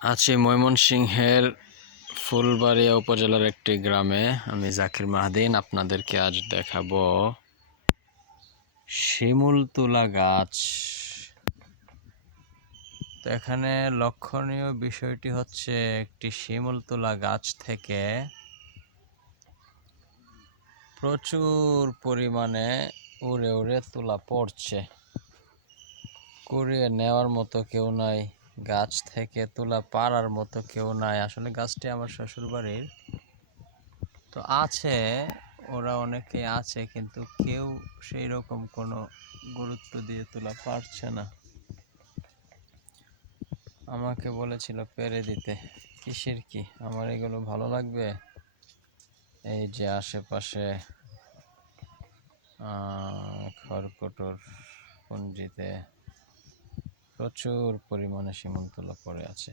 আছি ময়মনসিংহের ফুলবাড়িয়া উপজেলার একটি গ্রামে। আমি জাকির মাহাদিন, আপনাদেরকে আজ দেখাবো শিমুল তুলা গাছ। তো এখানে লক্ষণীয় বিষয়টি হচ্ছে একটি শিমুল তুলা গাছ থেকে প্রচুর পরিমাণে উড়ে উড়ে তুলা পড়ছে। কুড়িয়ে নেওয়ার মতো কেউ নাই। গাছ থেকে তোলা পাড়ার মতো কেউ নাই। আসলে গাছটি আমার শ্বশুর বাড়ির তো আছে, ওরা অনেকে আছে, কিন্তু কেউ সেই রকম কোনো গুরুত্ব দিয়ে তুলা পারছে না। আমাকে বলেছিল পেরে দিতে, কিসের কি? আমার এগুলো ভালো লাগবে? এই যে আশেপাশে খড়কুটোর পুঞ্জিতে প্রচুর পরিমাণে তুলা পড়ে আছে।